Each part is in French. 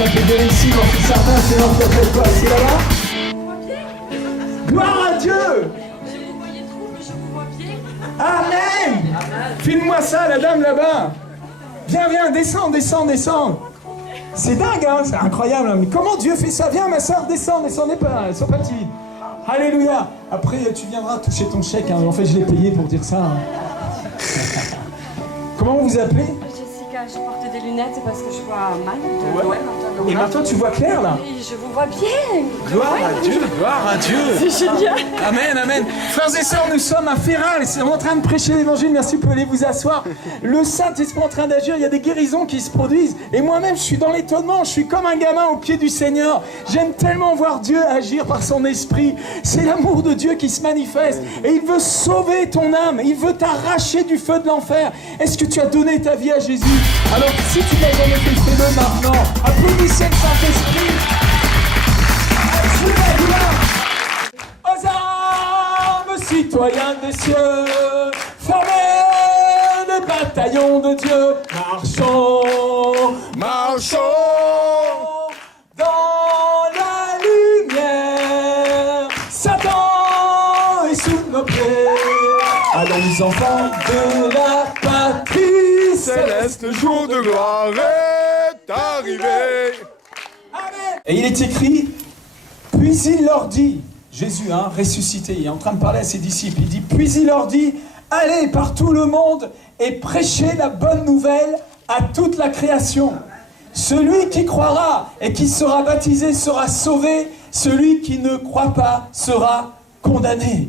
ça fait bien ici, j'en suis certain, c'est dans ta tête, quoi, c'est là-bas. Gloire à Dieu. Je vous voyais trop, mais je vous vois bien. Amen. Filme-moi ça, la dame là-bas. Viens, viens, descends, descends, descends. C'est dingue, hein, c'est incroyable. Mais comment Dieu fait ça? Viens, ma soeur, descends, descendez pas, sois pas timide. Alléluia. Après, tu viendras toucher ton chèque. Hein. En fait, je l'ai payé pour dire ça. Hein. Comment vous vous appelez? Jessica, je porte des lunettes parce que je vois mal de Ouais. loin maintenant. Et maintenant, tu vois clair, là? Oui, je vous vois bien. Gloire à Dieu, gloire à Dieu. C'est génial. Amen, amen. Frères et sœurs, nous sommes à Ferral, on est en train de prêcher l'évangile, merci, vous pouvez aller vous asseoir. Le Saint-Esprit est en train d'agir, il y a des guérisons qui se produisent. Et moi-même, je suis dans l'étonnement, je suis comme un gamin au pied du Seigneur. J'aime tellement voir Dieu agir par son esprit. C'est l'amour de Dieu qui se manifeste. Et il veut sauver ton âme, il veut t'arracher du feu de l'enfer. Est-ce que tu as donné ta vie à Jésus? Alors, si tu ne l'as jamais fait, fais-le maintenant. Applaudissez le Saint-Esprit. Aux armes, citoyens des cieux, formez des bataillons de Dieu. Marchons, marchons dans la lumière. Satan est sous nos pieds. Allons, enfants de la patrie céleste, le jour de gloire est arrivé. Amen. Et il est écrit, puis il leur dit, Jésus, ressuscité, il est en train de parler à ses disciples, il dit, puis il leur dit, allez par tout le monde et prêchez la bonne nouvelle à toute la création. Celui qui croira et qui sera baptisé sera sauvé, celui qui ne croit pas sera condamné.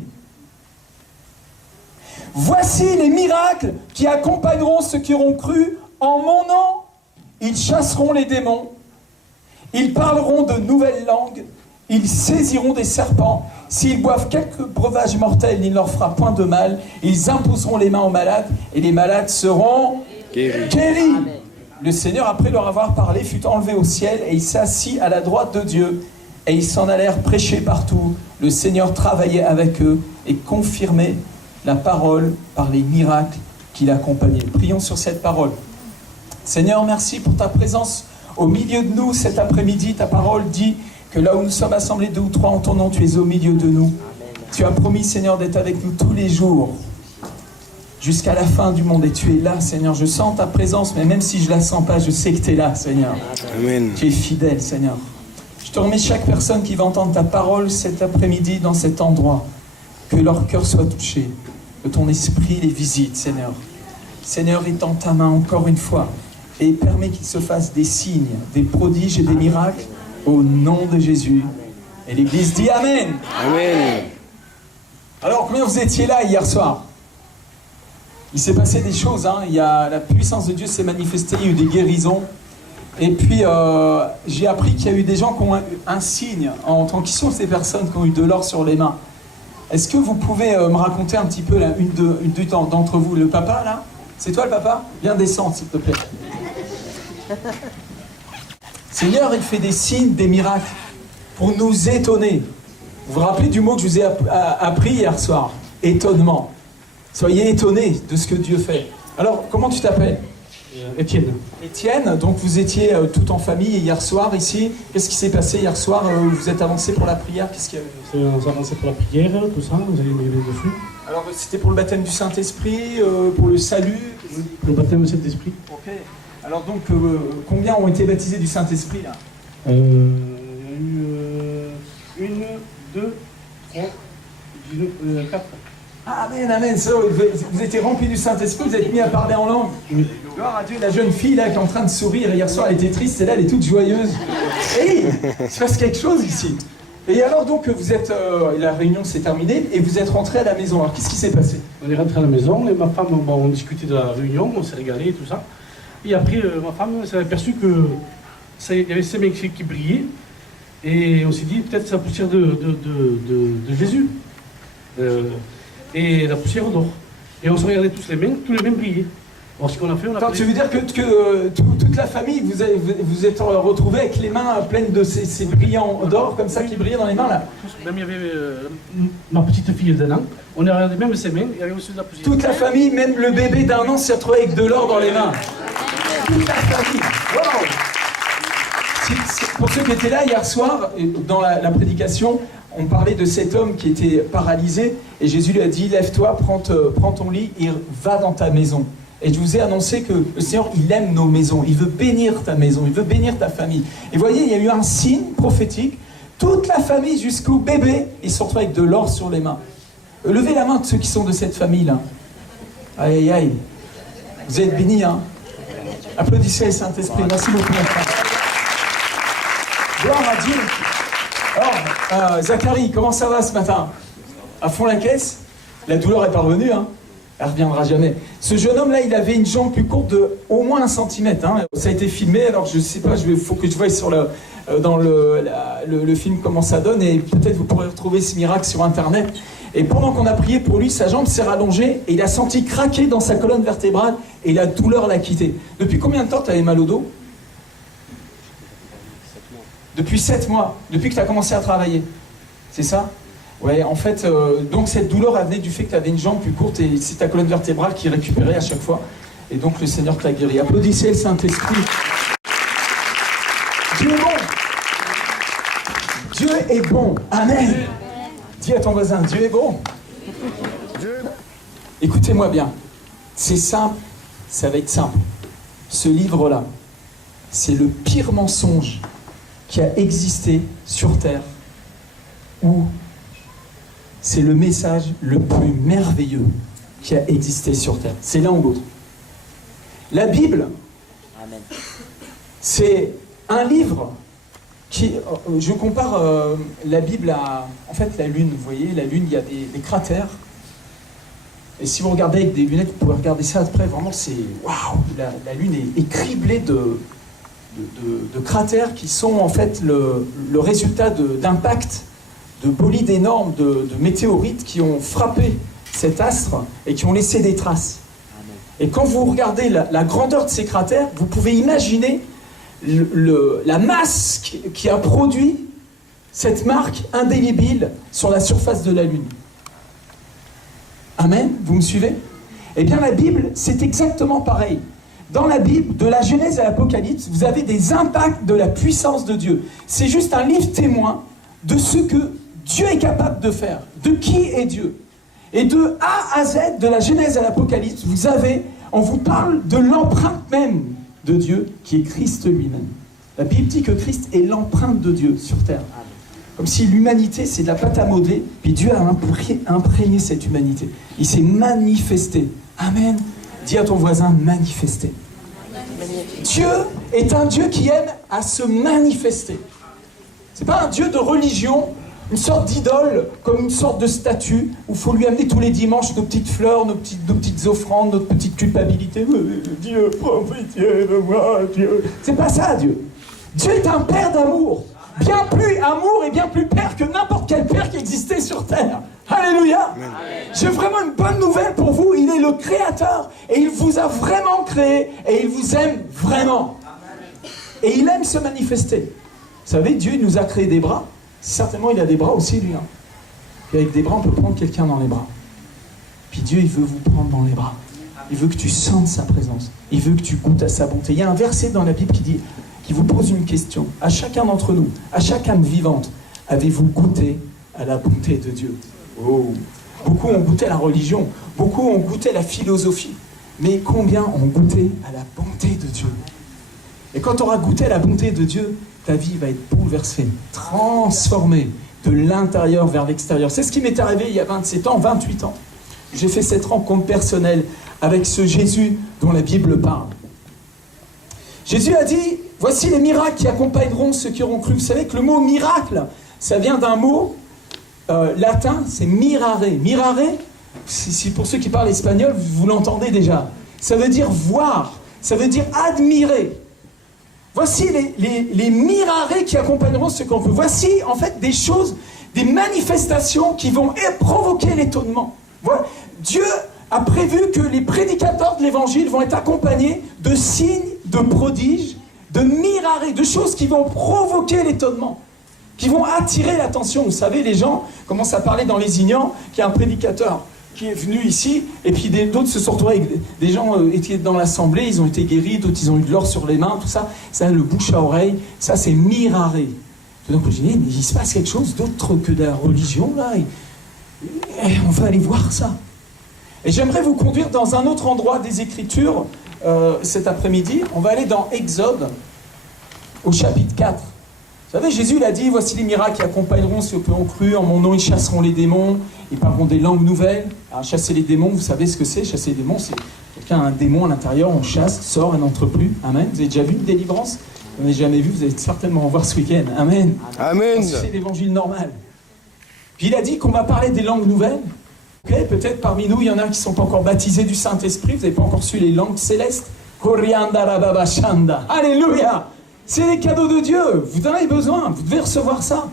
Voici les miracles qui accompagneront ceux qui auront cru en mon nom. Ils chasseront les démons, ils parleront de nouvelles langues, ils saisiront des serpents. S'ils boivent quelques breuvages mortels, il ne leur fera point de mal. Ils imposeront les mains aux malades et les malades seront guéris. Le Seigneur, après leur avoir parlé, fut enlevé au ciel et il s'assit à la droite de Dieu. Et ils s'en allèrent prêcher partout. Le Seigneur travaillait avec eux et confirmait la parole par les miracles qui l'accompagnaient. Prions sur cette parole. Seigneur, merci pour ta présence au milieu de nous cet après-midi. Ta parole dit que là où nous sommes assemblés 2 ou 3 en ton nom, tu es au milieu de nous. Tu as promis, Seigneur, d'être avec nous tous les jours jusqu'à la fin du monde. Et tu es là, Seigneur. Je sens ta présence, mais même si je ne la sens pas, je sais que tu es là, Seigneur. Amen. Tu es fidèle, Seigneur. Je te remets chaque personne qui va entendre ta parole cet après-midi dans cet endroit. Que leur cœur soit touché. Que ton esprit les visite, Seigneur. Seigneur, étends ta main encore une fois et permets qu'il se fasse des signes, des prodiges et des miracles au nom de Jésus. Et l'Église dit Amen. Amen. Alors, combien vous étiez là hier soir? Il s'est passé des choses, Il y a, la puissance de Dieu s'est manifestée, il y a eu des guérisons. Et puis, j'ai appris qu'il y a eu des gens qui ont un signe en tant qu'ils sont ces personnes qui ont eu de l'or sur les mains. Est-ce que vous pouvez me raconter un petit peu, là, une d'entre vous, le papa, là? C'est toi le papa? Viens descendre, s'il te plaît. Seigneur, il fait des signes, des miracles, pour nous étonner. Vous vous rappelez du mot que je vous ai appris hier soir? Étonnement. Soyez étonnés de ce que Dieu fait. Alors, comment tu t'appelles? Étienne. Étienne, donc vous étiez tout en famille hier soir ici. Qu'est-ce qui s'est passé hier soir? Vous êtes avancé pour la prière? Qu'est-ce qu'il y avait? On s'est avancé pour la prière, tout ça, vous allez me dessus. Alors, c'était pour le baptême du Saint-Esprit, pour le salut? Oui, pour le baptême du Saint-Esprit. Ok. Alors donc, combien ont été baptisés du Saint-Esprit là? Il y a eu 1, 2, 3, 4. Amen, amen. Ça, vous étiez remplis du Saint-Esprit, vous êtes mis à parler en langue. Oui. Gloire à Dieu, la jeune fille là qui est en train de sourire. Hier soir, elle était triste, et là, elle est toute joyeuse. Hey, il se passe quelque chose ici. Et alors donc, vous êtes, la réunion s'est terminée et vous êtes rentrés à la maison. Alors, qu'est-ce qui s'est passé? On est rentré à la maison et ma femme, on discutait de la réunion, on s'est régalé et tout ça. Et après, ma femme s'est aperçue que il y avait ces mecs qui brillaient. Et on s'est dit, peut-être c'est la poussière de Jésus. Et la poussière d'or. Et on se regardait tous les mains brillaient. Alors ce qu'on a fait, on a... Attends, tu veux dire que toute la famille, vous êtes retrouvés avec les mains pleines de ces brillants d'or, comme ça, qui brillaient dans les mains, là? Même il y avait ma petite fille d'1 an, on a regardé même ses mains, il y avait aussi de la poussière. Toute la famille, même le bébé d'1 an, s'est retrouvé avec de l'or dans les mains. Toute la famille. Wow. Pour ceux qui étaient là hier soir, dans la prédication, on parlait de cet homme qui était paralysé, et Jésus lui a dit, lève-toi, prends ton lit et va dans ta maison. Et je vous ai annoncé que le Seigneur, il aime nos maisons, il veut bénir ta maison, il veut bénir ta famille. Et voyez, il y a eu un signe prophétique, toute la famille jusqu'au bébé, ils se retrouvent avec de l'or sur les mains. Levez la main de ceux qui sont de cette famille-là. Aïe, aïe, aïe. Vous êtes bénis, hein. Applaudissez le Saint-Esprit. Merci beaucoup, mon frère. Gloire à Dieu. Alors, Zacharie, comment ça va ce matin? À fond la caisse? La douleur est parvenue, hein. Elle ne reviendra jamais. Ce jeune homme-là, il avait une jambe plus courte de au moins 1 centimètre. Hein. Ça a été filmé, alors je ne sais pas, il faut que je voie dans le film comment ça donne, et peut-être vous pourrez retrouver ce miracle sur Internet. Et pendant qu'on a prié pour lui, sa jambe s'est rallongée, et il a senti craquer dans sa colonne vertébrale, et la douleur l'a quitté. Depuis combien de temps tu avais mal au dos? Depuis 7 mois, depuis que tu as commencé à travailler. C'est ça? Ouais, en fait, donc cette douleur elle venait du fait que tu avais une jambe plus courte et c'est ta colonne vertébrale qui récupérait à chaque fois. Et donc le Seigneur t'a guéri. Applaudissez le Saint-Esprit. Dieu est bon. Dieu est bon. Amen. Dis à ton voisin, Dieu est bon. Écoutez-moi bien. C'est simple, ça va être simple. Ce livre-là, c'est le pire mensonge qui a existé sur Terre, où c'est le message le plus merveilleux qui a existé sur Terre. C'est l'un ou l'autre. La Bible, c'est un livre qui... Je compare la Bible à... En fait, la Lune, vous voyez, la Lune, il y a des cratères. Et si vous regardez avec des lunettes, vous pouvez regarder ça après, vraiment, c'est... Waouh! La Lune est criblée de cratères qui sont en fait le résultat d'impacts de bolides énormes, de météorites qui ont frappé cet astre et qui ont laissé des traces. Et quand vous regardez la grandeur de ces cratères, vous pouvez imaginer la masse qui a produit cette marque indélébile sur la surface de la Lune. Amen, vous me suivez? Eh bien la Bible, c'est exactement pareil. Dans la Bible, de la Genèse à l'Apocalypse, vous avez des impacts de la puissance de Dieu. C'est juste un livre témoin de ce que Dieu est capable de faire, de qui est Dieu. Et de A à Z, de la Genèse à l'Apocalypse, on vous parle de l'empreinte même de Dieu, qui est Christ lui-même. La Bible dit que Christ est l'empreinte de Dieu sur terre. Comme si l'humanité, c'est de la pâte à modeler, puis Dieu a imprégné cette humanité. Il s'est manifesté. Amen. Dis à ton voisin, manifester. Dieu est un Dieu qui aime à se manifester. C'est pas un Dieu de religion, une sorte d'idole, comme une sorte de statue, où il faut lui amener tous les dimanches nos petites fleurs, nos petites offrandes, notre petite culpabilité. Dieu, prends pitié de moi, Dieu. C'est pas ça, Dieu. Dieu est un père d'amour. Bien plus amour et bien plus père que n'importe quel père qui existait sur terre. Alléluia. J'ai vraiment une bonne nouvelle pour vous. Il est le créateur et il vous a vraiment créé et il vous aime vraiment. Et il aime se manifester. Vous savez, Dieu nous a créé des bras. Certainement, il a des bras aussi, lui. Hein. Et avec des bras, on peut prendre quelqu'un dans les bras. Puis Dieu, il veut vous prendre dans les bras. Il veut que tu sentes sa présence. Il veut que tu goûtes à sa bonté. Il y a un verset dans la Bible qui vous pose une question. À chacun d'entre nous, à chaque âme vivante, avez-vous goûté à la bonté de Dieu? Oh. Beaucoup ont goûté à la religion, beaucoup ont goûté à la philosophie, mais combien ont goûté à la bonté de Dieu? Et quand tu auras goûté à la bonté de Dieu, ta vie va être bouleversée, transformée de l'intérieur vers l'extérieur. C'est ce qui m'est arrivé il y a 27 ans, 28 ans. J'ai fait cette rencontre personnelle avec ce Jésus dont la Bible parle. Jésus a dit, voici les miracles qui accompagneront ceux qui auront cru. Vous savez que le mot miracle, ça vient d'un mot latin, c'est mirare. Mirare, si pour ceux qui parlent espagnol, vous l'entendez déjà. Ça veut dire voir, ça veut dire admirer. Voici les mirare qui accompagneront ceux qu'on veut. Voici en fait des choses, des manifestations qui vont provoquer l'étonnement. Voilà. Dieu a prévu que les prédicateurs de l'évangile vont être accompagnés de signes, de prodiges, de mirare, de choses qui vont provoquer l'étonnement, qui vont attirer l'attention. Vous savez, les gens commencent à parler dans les Ignans qu'il y a un prédicateur qui est venu ici, et puis d'autres se sont retrouvés avec des gens étaient dans l'assemblée, ils ont été guéris, d'autres ils ont eu de l'or sur les mains, tout ça. Ça, le bouche à oreille, ça c'est miraré. Donc j'ai dit, mais il se passe quelque chose d'autre que de la religion là. Et on va aller voir ça. Et j'aimerais vous conduire dans un autre endroit des Écritures cet après-midi. On va aller dans Exode, au chapitre 4. Vous savez, Jésus l'a dit, voici les miracles qui accompagneront ceux qui ont cru. En mon nom, ils chasseront les démons, ils parleront des langues nouvelles. Alors, chasser les démons, vous savez ce que c'est? Chasser les démons, c'est quelqu'un a un démon à l'intérieur, on chasse, sort et n'entre plus. Amen. Vous avez déjà vu une délivrance? Vous n'avez jamais vu, vous allez certainement en voir ce week-end. Amen. Amen. C'est l'évangile normal. Puis il a dit qu'on va parler des langues nouvelles. Okay, peut-être parmi nous, il y en a qui ne sont pas encore baptisés du Saint-Esprit, vous n'avez pas encore su les langues célestes. Alléluia! C'est les cadeaux de Dieu, vous en avez besoin, vous devez recevoir ça.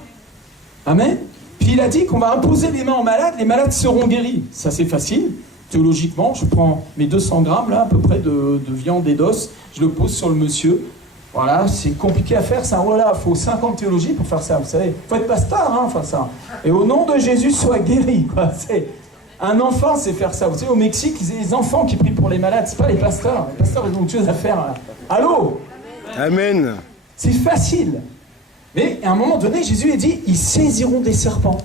Amen. Puis il a dit qu'on va imposer les mains aux malades, les malades seront guéris. Ça c'est facile, théologiquement, je prends mes 200 grammes là, à peu près de viande et d'os, je le pose sur le monsieur. Voilà, c'est compliqué à faire ça, voilà, il faut 50 théologies pour faire ça, vous savez. Il faut être pasteur, hein, faire ça. Et au nom de Jésus, sois guéri, quoi. Un enfant sait faire ça. Vous savez, au Mexique, ils ont les enfants qui prient pour les malades, c'est pas les pasteurs. Les pasteurs, ils ont autre chose à faire. Là. Allô? Amen. C'est facile. Mais à un moment donné, Jésus a dit, ils saisiront des serpents.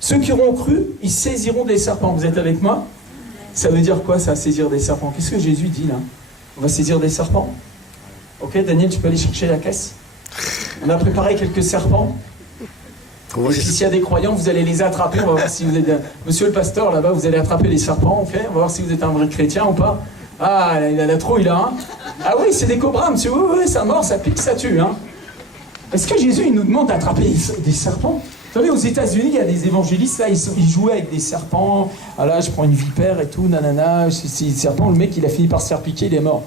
Ceux qui auront cru, ils saisiront des serpents. Vous êtes avec moi? Ça veut dire quoi, ça, saisir des serpents? Qu'est-ce que Jésus dit, là? On va saisir des serpents? Ok, Daniel, tu peux aller chercher la caisse? On a préparé quelques serpents. Et puis s'il y a des croyants, vous allez les attraper. On va voir si vous êtes... Monsieur le pasteur, là-bas, vous allez attraper les serpents, ok? On va voir si vous êtes un vrai chrétien ou pas. Ah, il a la trouille, là, hein? Ah oui, c'est des cobras, monsieur. Oui, ça mord, ça pique, ça tue, hein? Est-ce que Jésus, il nous demande d'attraper des serpents? Vous savez, aux États-Unis, il y a des évangélistes, là, ils jouaient avec des serpents. Ah là, je prends une vipère et tout, nanana. C'est des serpents, le mec, il a fini par se faire piquer, il est mort.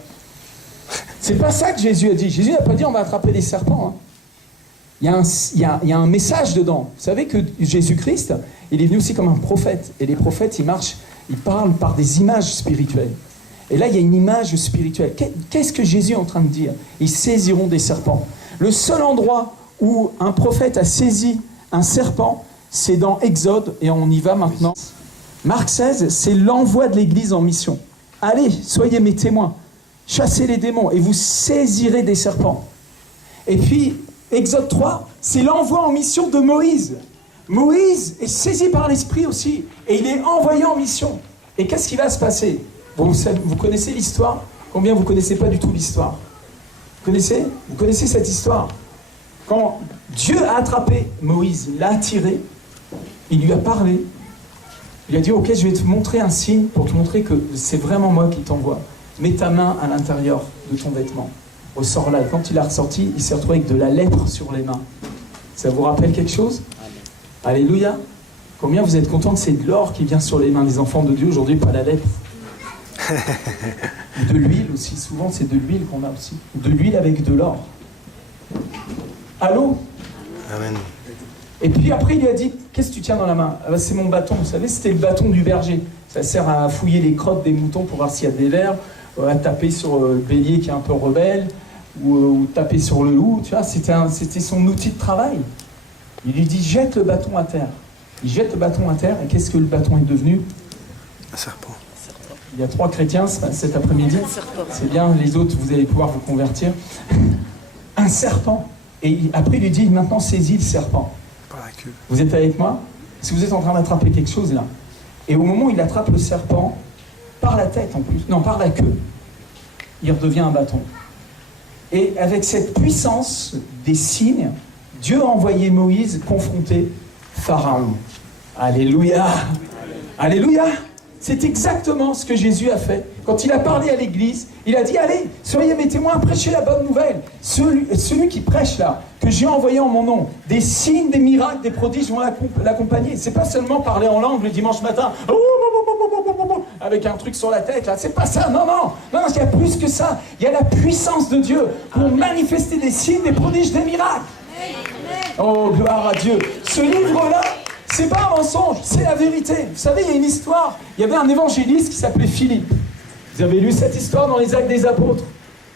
C'est pas ça que Jésus a dit. Jésus n'a pas dit on va attraper des serpents, hein. Il y a un message dedans. Vous savez que Jésus-Christ, il est venu aussi comme un prophète. Et les prophètes, ils marchent, ils parlent par des images spirituelles. Et là, il y a une image spirituelle. Qu'est-ce que Jésus est en train de dire? Ils saisiront des serpents. Le seul endroit où un prophète a saisi un serpent, c'est dans Exode, et on y va maintenant. Marc 16, c'est l'envoi de l'Église en mission. Allez, soyez mes témoins, chassez les démons, et vous saisirez des serpents. Et puis, Exode 3, c'est l'envoi en mission de Moïse. Moïse est saisi par l'Esprit aussi, et il est envoyé en mission. Et qu'est-ce qui va se passer? Bon, vous connaissez l'histoire? Combien vous ne connaissez pas du tout l'histoire? Vous connaissez cette histoire? Quand Dieu a attrapé Moïse, il l'a attiré, il lui a parlé, il a dit, ok, je vais te montrer un signe pour te montrer que c'est vraiment moi qui t'envoie. Mets ta main à l'intérieur de ton vêtement. Ressors-la. Et quand il a ressorti, il s'est retrouvé avec de la lèpre sur les mains. Ça vous rappelle quelque chose? Alléluia. Combien vous êtes contents que c'est de l'or qui vient sur les mains des enfants de Dieu aujourd'hui, pas la lèpre? De l'huile aussi, souvent c'est de l'huile qu'on a aussi. De l'huile avec de l'or. Allô? Amen. Et puis après il lui a dit, qu'est-ce que tu tiens dans la main? Ah ben, c'est mon bâton, vous savez, c'était le bâton du berger. Ça sert à fouiller les crottes des moutons pour voir s'il y a des vers, à taper sur le bélier qui est un peu rebelle, ou taper sur le loup, tu vois, c'était son outil de travail. Il lui dit, jette le bâton à terre. Il jette le bâton à terre, et qu'est-ce que le bâton est devenu? Un serpent. Il y a 3 chrétiens cet après-midi. C'est bien, les autres, vous allez pouvoir vous convertir. Un serpent. Et après, il lui dit, maintenant, saisis le serpent. Par la queue. Vous êtes avec moi? Si vous êtes en train d'attraper quelque chose, là. Et au moment où il attrape le serpent, par la tête en plus, non, par la queue, il redevient un bâton. Et avec cette puissance des signes, Dieu a envoyé Moïse confronter Pharaon. Alléluia! Alléluia! C'est exactement ce que Jésus a fait. Quand il a parlé à l'église, il a dit, allez, soyez mes témoins, prêchez la bonne nouvelle. Celui qui prêche là, que j'ai envoyé en mon nom, des signes, des miracles, des prodiges vont l'accompagner. C'est pas seulement parler en langue le dimanche matin, avec un truc sur la tête, là. C'est pas ça, non, il y a plus que ça. Il y a la puissance de Dieu pour manifester des signes, des prodiges, des miracles. Oh, gloire à Dieu. Ce livre-là, c'est pas un mensonge, c'est la vérité. Vous savez, il y a une histoire. Il y avait un évangéliste qui s'appelait Philippe. Vous avez lu cette histoire dans les Actes des Apôtres.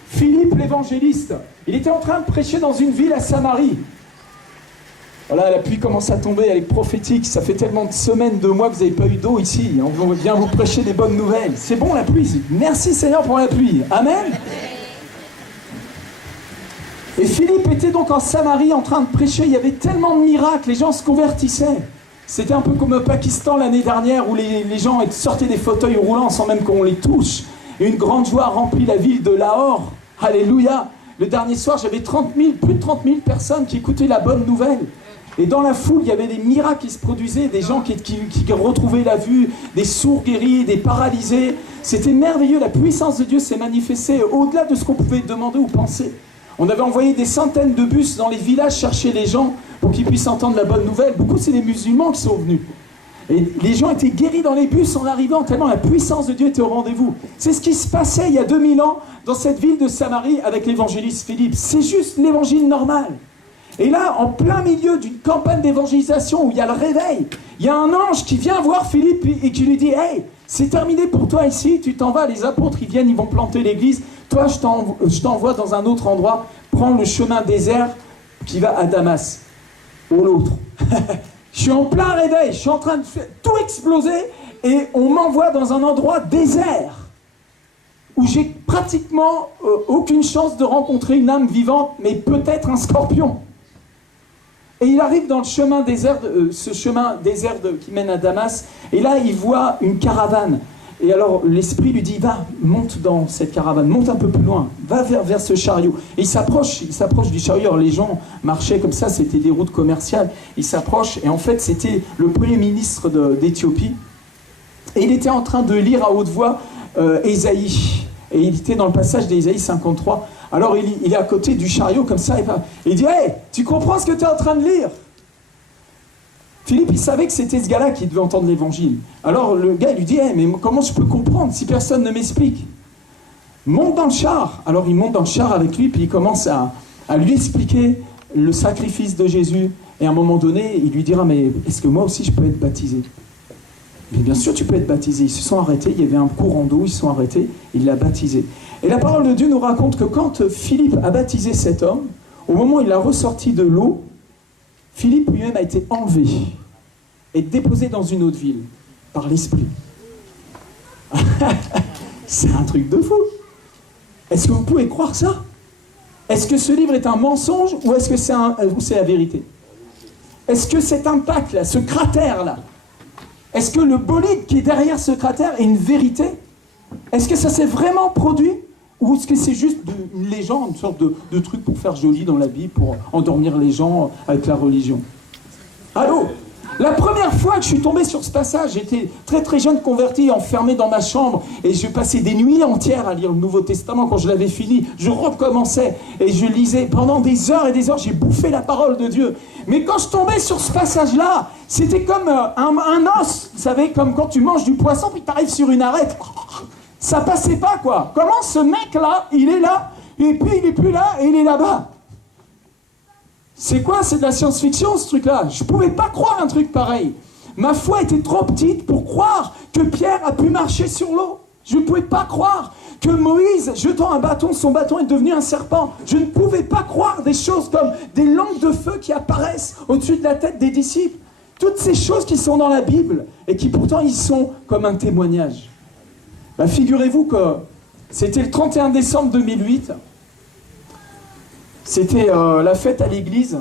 Philippe l'évangéliste, il était en train de prêcher dans une ville à Samarie. Voilà, la pluie commence à tomber, elle est prophétique. Ça fait tellement de semaines, de mois que vous n'avez pas eu d'eau ici. On vient vous prêcher des bonnes nouvelles. C'est bon la pluie. Merci Seigneur pour la pluie. Amen. Et Philippe était donc en Samarie en train de prêcher. Il y avait tellement de miracles, les gens se convertissaient. C'était un peu comme au Pakistan l'année dernière où les gens sortaient des fauteuils roulants sans même qu'on les touche. Et une grande joie remplit la ville de Lahore. Alléluia. Le dernier soir, j'avais plus de 30 000 personnes qui écoutaient la bonne nouvelle. Et dans la foule, il y avait des miracles qui se produisaient, des gens qui retrouvaient la vue, des sourds guéris, des paralysés. C'était merveilleux, la puissance de Dieu s'est manifestée au-delà de ce qu'on pouvait demander ou penser. On avait envoyé des centaines de bus dans les villages chercher les gens pour qu'ils puissent entendre la bonne nouvelle. Beaucoup, c'est les musulmans qui sont venus. Et les gens étaient guéris dans les bus en arrivant, tellement la puissance de Dieu était au rendez-vous. C'est ce qui se passait il y a 2000 ans dans cette ville de Samarie avec l'évangéliste Philippe. C'est juste l'évangile normal. Et là, en plein milieu d'une campagne d'évangélisation où il y a le réveil, il y a un ange qui vient voir Philippe et qui lui dit « Hey, c'est terminé pour toi ici, tu t'en vas, les apôtres ils viennent, ils vont planter l'église. Toi, je t'envoie dans un autre endroit, prends le chemin désert qui va à Damas. » Ou l'autre. Je suis en plein réveil, je suis en train de tout exploser et on m'envoie dans un endroit désert où j'ai pratiquement aucune chance de rencontrer une âme vivante, mais peut-être un scorpion. Et il arrive dans le chemin désert, ce chemin désert qui mène à Damas, et là il voit une caravane. Et alors l'esprit lui dit, va, monte dans cette caravane, monte un peu plus loin, va vers ce chariot. Et il s'approche du chariot. Alors les gens marchaient comme ça, c'était des routes commerciales. Il s'approche, et en fait c'était le premier ministre d'Éthiopie. Et il était en train de lire à haute voix Ésaïe. Et il était dans le passage d'Ésaïe 53. Alors il est à côté du chariot comme ça, et il dit « Hey, tu comprends ce que tu es en train de lire ?» Philippe, il savait que c'était ce gars-là qui devait entendre l'évangile. Alors le gars lui dit « Hey, mais comment je peux comprendre si personne ne m'explique ?» Monte dans le char. Alors il monte dans le char avec lui, puis il commence à lui expliquer le sacrifice de Jésus. Et à un moment donné, il lui dira « Mais est-ce que moi aussi je peux être baptisé ?» Mais bien sûr tu peux être baptisé. Ils se sont arrêtés, il y avait un courant d'eau, ils se sont arrêtés, il l'a baptisé. Et la parole de Dieu nous raconte que quand Philippe a baptisé cet homme, au moment où il l'a ressorti de l'eau, Philippe lui-même a été enlevé et déposé dans une autre ville par l'Esprit. C'est un truc de fou. Est-ce que vous pouvez croire ça? Est-ce que ce livre est un mensonge ou est-ce que c'est la vérité? Est-ce que cet impact-là, ce cratère-là, est-ce que le bolide qui est derrière ce cratère est une vérité? Est-ce que ça s'est vraiment produit? Ou est-ce que c'est juste une légende, une sorte de truc pour faire joli dans la Bible, pour endormir les gens avec la religion? Allô? La première fois que je suis tombé sur ce passage, j'étais très très jeune converti, enfermé dans ma chambre, et je passais des nuits entières à lire le Nouveau Testament. Quand je l'avais fini, je recommençais et je lisais pendant des heures et des heures, j'ai bouffé la parole de Dieu. Mais quand je tombais sur ce passage-là, c'était comme un os, vous savez, comme quand tu manges du poisson puis tu arrives sur une arête. Ça passait pas, quoi. Comment ce mec-là, il est là, et puis il est plus là, et il est là-bas? C'est quoi? C'est de la science-fiction, ce truc-là. Je pouvais pas croire un truc pareil. Ma foi était trop petite pour croire que Pierre a pu marcher sur l'eau. Je ne pouvais pas croire que Moïse, jetant un bâton, son bâton est devenu un serpent. Je ne pouvais pas croire des choses comme des langues de feu qui apparaissent au-dessus de la tête des disciples. Toutes ces choses qui sont dans la Bible et qui pourtant ils sont comme un témoignage. Ben, figurez-vous que c'était le 31 décembre 2008. C'était la fête à l'église.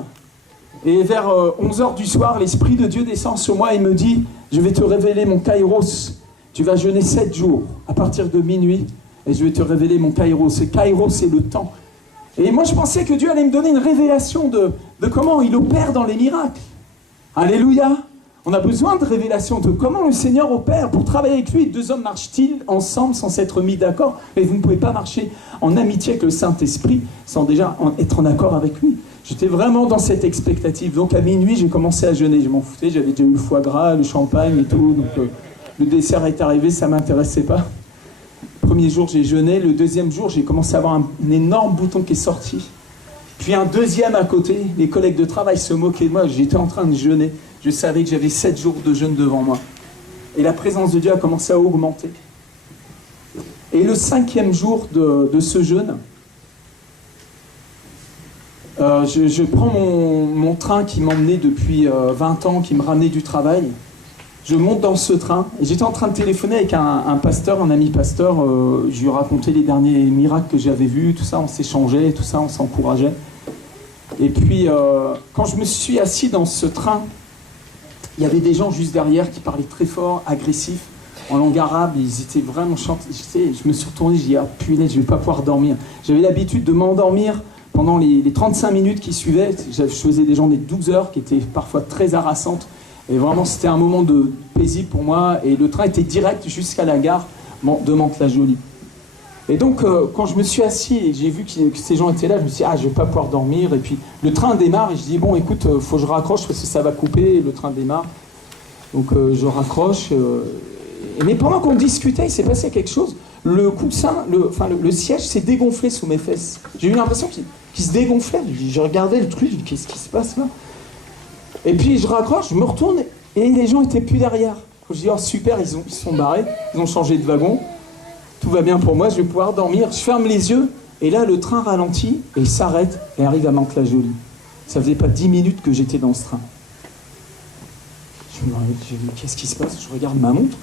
Et vers 11h du soir, l'Esprit de Dieu descend sur moi et me dit « Je vais te révéler mon kairos. Tu vas jeûner 7 jours à partir de minuit et je vais te révéler mon kairos. » Et kairos, c'est le temps. Et moi, je pensais que Dieu allait me donner une révélation de comment il opère dans les miracles. Alléluia! On a besoin de révélation de comment le Seigneur opère. Pour travailler avec lui, 2 hommes marchent-ils ensemble sans s'être mis d'accord? Et vous ne pouvez pas marcher en amitié avec le Saint-Esprit sans déjà être en accord avec lui. J'étais vraiment dans cette expectative. Donc à minuit, j'ai commencé à jeûner. Je m'en foutais, j'avais déjà eu le foie gras, le champagne et tout. Donc le dessert est arrivé, ça ne m'intéressait pas. Le premier jour, j'ai jeûné. Le deuxième jour, j'ai commencé à avoir un énorme bouton qui est sorti. Puis un deuxième à côté. Les collègues de travail se moquaient de moi. J'étais en train de jeûner. Je savais que j'avais 7 jours de jeûne devant moi. Et la présence de Dieu a commencé à augmenter. Et le 5e jour de ce jeûne, Je prends mon train qui m'emmenait depuis 20 ans, qui me ramenait du travail. Je monte dans ce train et j'étais en train de téléphoner avec un pasteur, un ami pasteur. Je lui racontais les derniers miracles que j'avais vus, tout ça, on s'échangeait, tout ça, on s'encourageait. Et puis, quand je me suis assis dans ce train, il y avait des gens juste derrière qui parlaient très fort, agressifs, en langue arabe. Ils étaient vraiment chantés. Je me suis retourné, j'ai dit, ah punaise, je vais pas pouvoir dormir. J'avais l'habitude de m'endormir pendant les 35 minutes qui suivaient. Je faisais des journées de 12 heures qui étaient parfois très harassantes. Et vraiment, c'était un moment paisible pour moi. Et le train était direct jusqu'à la gare de Mantes-la-Jolie. Et donc, quand je me suis assis et j'ai vu que ces gens étaient là, je me suis dit, ah, je vais pas pouvoir dormir. Et puis, le train démarre et je dis, bon, écoute, faut que je raccroche parce que ça va couper. Et le train démarre. Donc, je raccroche. Mais pendant qu'on discutait, il s'est passé quelque chose. Le coussin, le siège s'est dégonflé sous mes fesses. J'ai eu l'impression qu'il se dégonflait. Je regardais le truc, je dis, qu'est-ce qui se passe là? Et puis je raccroche, je me retourne et les gens étaient plus derrière. Je dis, oh super, ils se sont barrés, ils ont changé de wagon. Tout va bien pour moi, je vais pouvoir dormir. Je ferme les yeux et là le train ralentit et s'arrête et arrive à Mantes-la-Jolie. Ça faisait pas 10 minutes que j'étais dans ce train. Je me dis, qu'est-ce qui se passe? Je regarde ma montre.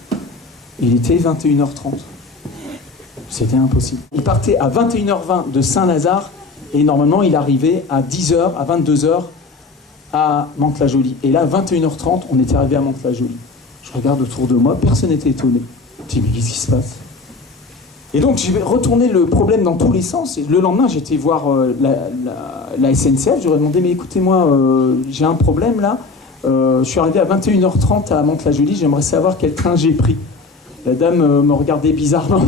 Il était 21h30. C'était impossible. Il partait à 21h20 de Saint-Lazare et normalement il arrivait à 10h, à 22h à Mantes-la-Jolie. Et là, à 21h30, on était arrivé à Mantes-la-Jolie. Je regarde autour de moi, personne n'était étonné. Je dis, mais qu'est-ce qui se passe? Et donc, j'ai retourné le problème dans tous les sens. Et le lendemain, j'étais voir la SNCF. Je leur ai demandé, mais écoutez-moi, j'ai un problème là. Je suis arrivé à 21h30 à Mantes-la-Jolie. J'aimerais savoir quel train j'ai pris. La dame me regardait bizarrement.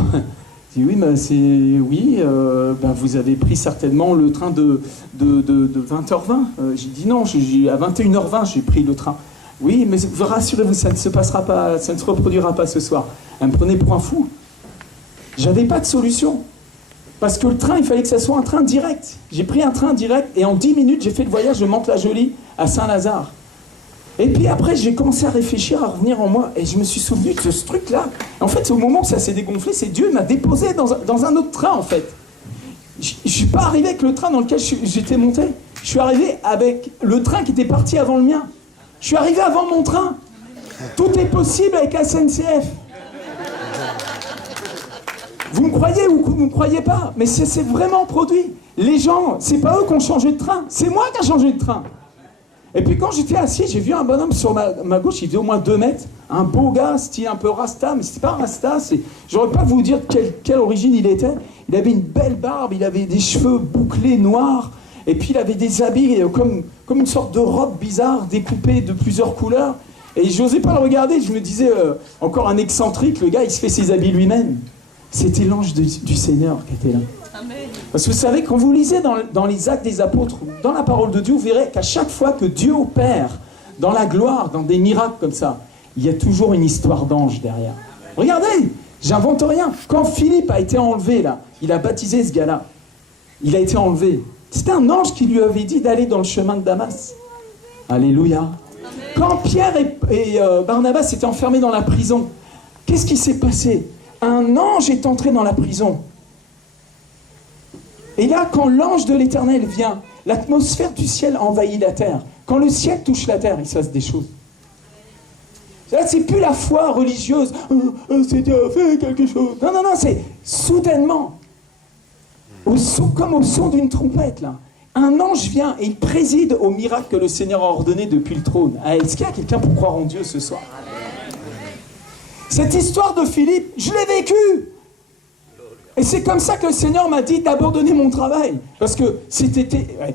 Je dis, oui, mais vous avez pris certainement le train de 20h20. J'ai dit non, à 21h20, j'ai pris le train. Oui, mais rassurez-vous, ça ne se passera pas, ça ne se reproduira pas ce soir. Elle me prenait pour un fou. J'avais pas de solution. Parce que le train, il fallait que ça soit un train direct. J'ai pris un train direct et en 10 minutes, j'ai fait le voyage de Mantes-la-Jolie à Saint-Lazare. Et puis après, j'ai commencé à réfléchir, à revenir en moi, et je me suis souvenu de ce truc-là. En fait, au moment où ça s'est dégonflé, c'est Dieu m'a déposé dans un autre train, en fait. Je ne suis pas arrivé avec le train dans lequel j'étais monté. Je suis arrivé avec le train qui était parti avant le mien. Je suis arrivé avant mon train. Tout est possible avec la SNCF. Vous me croyez ou vous ne me croyez pas, mais c'est vraiment produit. Les gens, c'est pas eux qui ont changé de train, c'est moi qui ai changé de train. Et puis quand j'étais assis, j'ai vu un bonhomme sur ma gauche, il faisait au moins 2 mètres, un beau gars, style un peu rasta, mais c'était pas un rasta, j'aurais pas vous dire quelle origine il était. Il avait une belle barbe, il avait des cheveux bouclés noirs, et puis il avait des habits comme une sorte de robe bizarre, découpée de plusieurs couleurs. Et j'osais pas le regarder, je me disais, encore un excentrique, le gars il se fait ses habits lui-même. C'était l'ange du Seigneur qui était là. Parce que vous savez, quand vous lisez dans les Actes des Apôtres, dans la parole de Dieu, vous verrez qu'à chaque fois que Dieu opère dans la gloire, dans des miracles comme ça, il y a toujours une histoire d'ange derrière. Regardez, j'invente rien. Quand Philippe a été enlevé, là, il a baptisé ce gars-là. Il a été enlevé. C'était un ange qui lui avait dit d'aller dans le chemin de Damas. Alléluia. Quand Pierre et Barnabas étaient enfermés dans la prison, qu'est-ce qui s'est passé? Un ange est entré dans la prison. Et là, quand l'ange de l'Éternel vient, l'atmosphère du ciel envahit la terre. Quand le ciel touche la terre, il se passe des choses. Là, c'est plus la foi religieuse. C'est Dieu a fait quelque chose. Non, c'est soudainement. Comme au son d'une trompette, là. Un ange vient et il préside au miracle que le Seigneur a ordonné depuis le trône. Est-ce qu'il y a quelqu'un pour croire en Dieu ce soir? Cette histoire de Philippe, je l'ai vécue. Et c'est comme ça que le Seigneur m'a dit d'abandonner mon travail. Parce que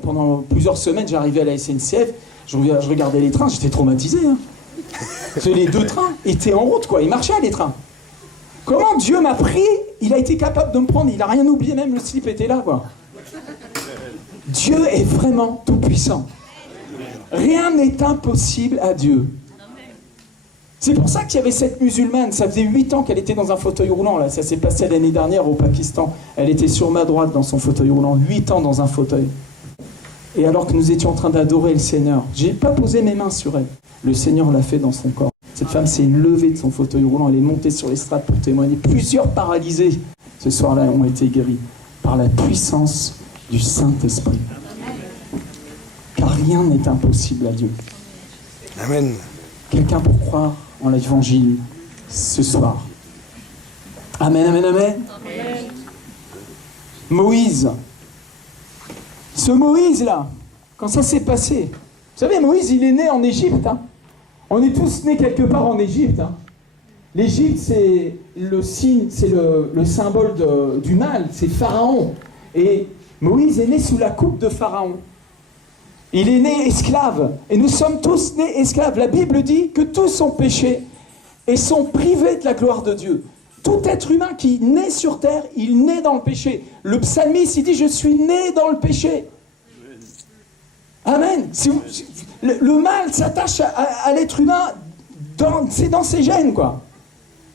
pendant plusieurs semaines, j'arrivais à la SNCF, je regardais les trains, j'étais traumatisé. Les 2 trains étaient en route, quoi. Ils marchaient, les trains. Comment Dieu m'a pris? Il a été capable de me prendre, il n'a rien oublié, même le slip était là, quoi. Dieu est vraiment tout-puissant. Rien n'est impossible à Dieu. C'est pour ça qu'il y avait cette musulmane, ça faisait 8 ans qu'elle était dans un fauteuil roulant, là. Ça s'est passé l'année dernière au Pakistan. Elle était sur ma droite dans son fauteuil roulant, 8 ans dans un fauteuil. Et alors que nous étions en train d'adorer le Seigneur, j'ai pas posé mes mains sur elle. Le Seigneur l'a fait dans son corps. Cette femme s'est levée de son fauteuil roulant, elle est montée sur l'estrade pour témoigner. Plusieurs paralysés, ce soir-là, ont été guéris par la puissance du Saint-Esprit. rien n'est impossible à Dieu. Amen. Quelqu'un pour croire en l'évangile ce soir. Amen, amen, amen. Moïse. Ce Moïse-là, quand ça s'est passé, vous savez, Moïse, il est né en Égypte. Hein. On est tous nés quelque part en Égypte. Hein. L'Égypte, c'est le signe, c'est le symbole du mal, c'est Pharaon. Et Moïse est né sous la coupe de Pharaon. Il est né esclave. Et nous sommes tous nés esclaves. La Bible dit que tous ont péché et sont privés de la gloire de Dieu. Tout être humain qui naît sur terre, il naît dans le péché. Le psalmiste, il dit, je suis né dans le péché. Amen. Le mal s'attache à l'être humain, c'est dans ses gènes, quoi.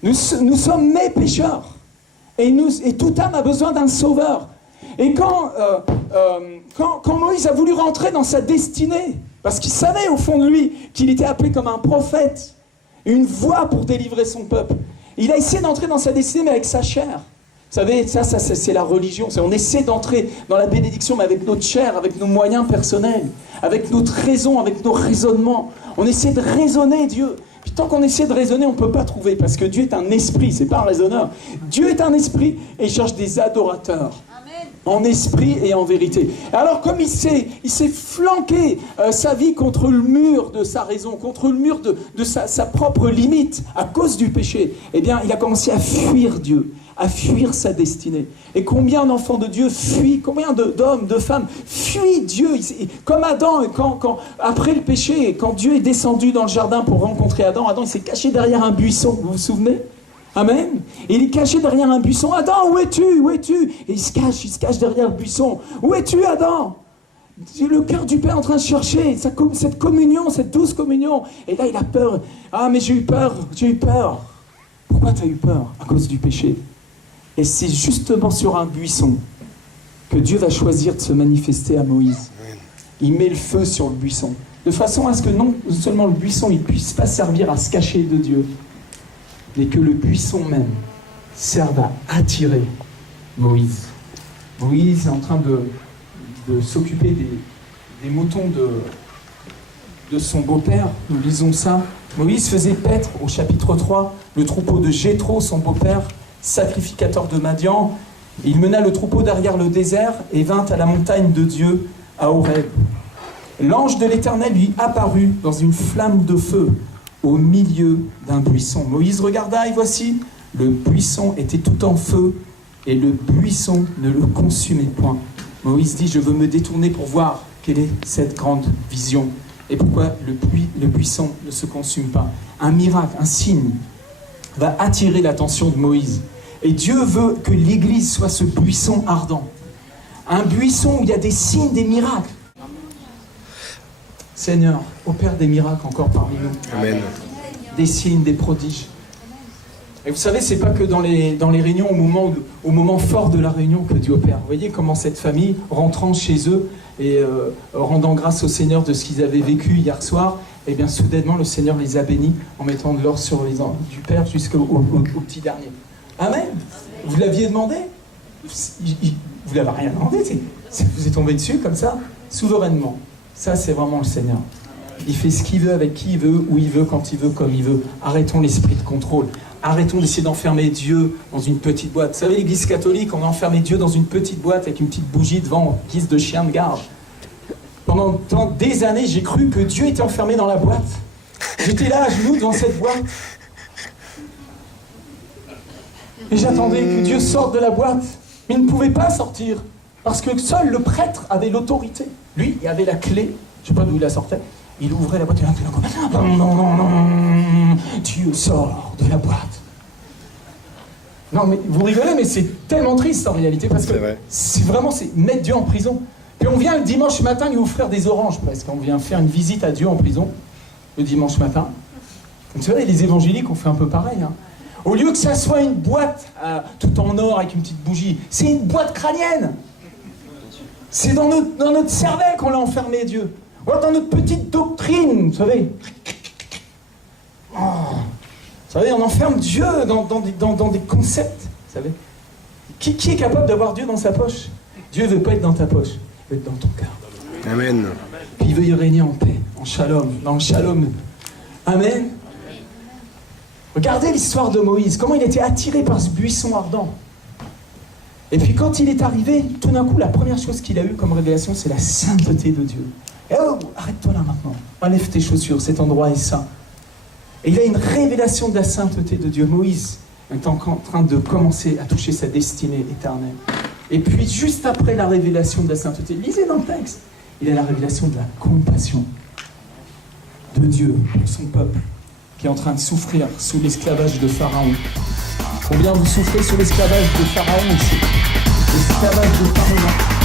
Nous sommes nés pécheurs. Et toute âme a besoin d'un sauveur. Et quand Moïse a voulu rentrer dans sa destinée, parce qu'il savait au fond de lui qu'il était appelé comme un prophète, une voix pour délivrer son peuple, il a essayé d'entrer dans sa destinée, mais avec sa chair. Vous savez, ça c'est la religion. On essaie d'entrer dans la bénédiction, mais avec notre chair, avec nos moyens personnels, avec notre raison, avec nos raisonnements. On essaie de raisonner Dieu. Puis tant qu'on essaie de raisonner, on ne peut pas trouver, parce que Dieu est un esprit, c'est pas un raisonneur. Dieu est un esprit et il cherche des adorateurs. En esprit et en vérité. Alors comme il s'est flanqué sa vie contre le mur de sa raison, contre le mur de sa propre limite, à cause du péché, eh bien il a commencé à fuir Dieu, à fuir sa destinée. Et combien d'enfants de Dieu fuient, combien d'hommes, de femmes fuient Dieu, comme Adam, après le péché, quand Dieu est descendu dans le jardin pour rencontrer Adam, il s'est caché derrière un buisson, vous vous souvenez ? Amen. Et il est caché derrière un buisson. Adam, où es-tu? Où es-tu? Et il se cache derrière le buisson. Où es-tu, Adam? Le cœur du Père est en train de chercher cette communion, cette douce communion. Et là, il a peur. Ah, mais j'ai eu peur. Pourquoi tu as eu peur? À cause du péché. Et c'est justement sur un buisson que Dieu va choisir de se manifester à Moïse. Il met le feu sur le buisson. De façon à ce que non seulement le buisson ne puisse pas servir à se cacher de Dieu, mais que le buisson même serve à attirer Moïse. Moïse est en train de s'occuper des moutons de son beau-père. Nous lisons ça. Moïse faisait paître, au chapitre 3, le troupeau de Jéthro, son beau-père, sacrificateur de Madian. Il mena le troupeau derrière le désert et vint à la montagne de Dieu, à Horeb. L'ange de l'Éternel lui apparut dans une flamme de feu, au milieu d'un buisson. Moïse regarda et voici, le buisson était tout en feu et le buisson ne le consumait point. Moïse dit, je veux me détourner pour voir quelle est cette grande vision et pourquoi le buisson ne se consume pas. Un miracle, un signe va attirer l'attention de Moïse. Et Dieu veut que l'Église soit ce buisson ardent. Un buisson où il y a des signes, des miracles. Seigneur, opère des miracles encore parmi nous. Amen. Des signes, des prodiges. Et vous savez, c'est pas que dans les réunions, au moment fort de la réunion que Dieu opère. Vous voyez comment cette famille, rentrant chez eux et rendant grâce au Seigneur de ce qu'ils avaient vécu hier soir, et bien soudainement le Seigneur les a bénis en mettant de l'or sur les anges du Père jusqu'au petit dernier. Amen. Vous l'aviez demandé? Vous l'avez rien demandé, vous êtes tombé dessus comme ça, souverainement. Ça, c'est vraiment le Seigneur. Il fait ce qu'il veut, avec qui il veut, où il veut, quand il veut, comme il veut. Arrêtons l'esprit de contrôle. Arrêtons d'essayer d'enfermer Dieu dans une petite boîte. Vous savez, l'Église catholique, on a enfermé Dieu dans une petite boîte avec une petite bougie devant, en guise de chien de garde. Pendant des années, j'ai cru que Dieu était enfermé dans la boîte. J'étais là, à genoux, devant cette boîte. Et j'attendais que Dieu sorte de la boîte. Mais il ne pouvait pas sortir. Parce que seul le prêtre avait l'autorité. Lui, il avait la clé. Je ne sais pas d'où il la sortait. Il ouvrait la boîte et il a non, Dieu sort de la boîte. Non, mais vous rigolez, mais c'est tellement triste en réalité, parce que c'est mettre Dieu en prison. Puis on vient le dimanche matin lui offrir des oranges, parce qu'on vient faire une visite à Dieu en prison, le dimanche matin. Vous savez, les évangéliques ont fait un peu pareil. Hein. Au lieu que ça soit une boîte tout en or avec une petite bougie, c'est une boîte crânienne. C'est dans notre cervelle qu'on l'a enfermé, Dieu. Ou dans notre petite doctrine, vous savez. Oh. Vous savez, on enferme Dieu dans des concepts, vous savez. Qui est capable d'avoir Dieu dans sa poche? Dieu ne veut pas être dans ta poche, il veut être dans ton cœur. Amen. Puis puis il veut y régner en paix, en shalom, dans le shalom. Amen. Regardez l'histoire de Moïse, comment il était attiré par ce buisson ardent. Et puis quand il est arrivé, tout d'un coup, la première chose qu'il a eue comme révélation, c'est la sainteté de Dieu. Et oh, arrête-toi là maintenant, enlève tes chaussures, cet endroit est saint. Et il a une révélation de la sainteté de Dieu. Moïse est en train de commencer à toucher sa destinée éternelle. Et puis juste après la révélation de la sainteté, lisez dans le texte, il a la révélation de la compassion de Dieu pour son peuple qui est en train de souffrir sous l'esclavage de Pharaon. Combien vous souffrez sous l'esclavage de Pharaon ici? L'esclavage de Pharaon.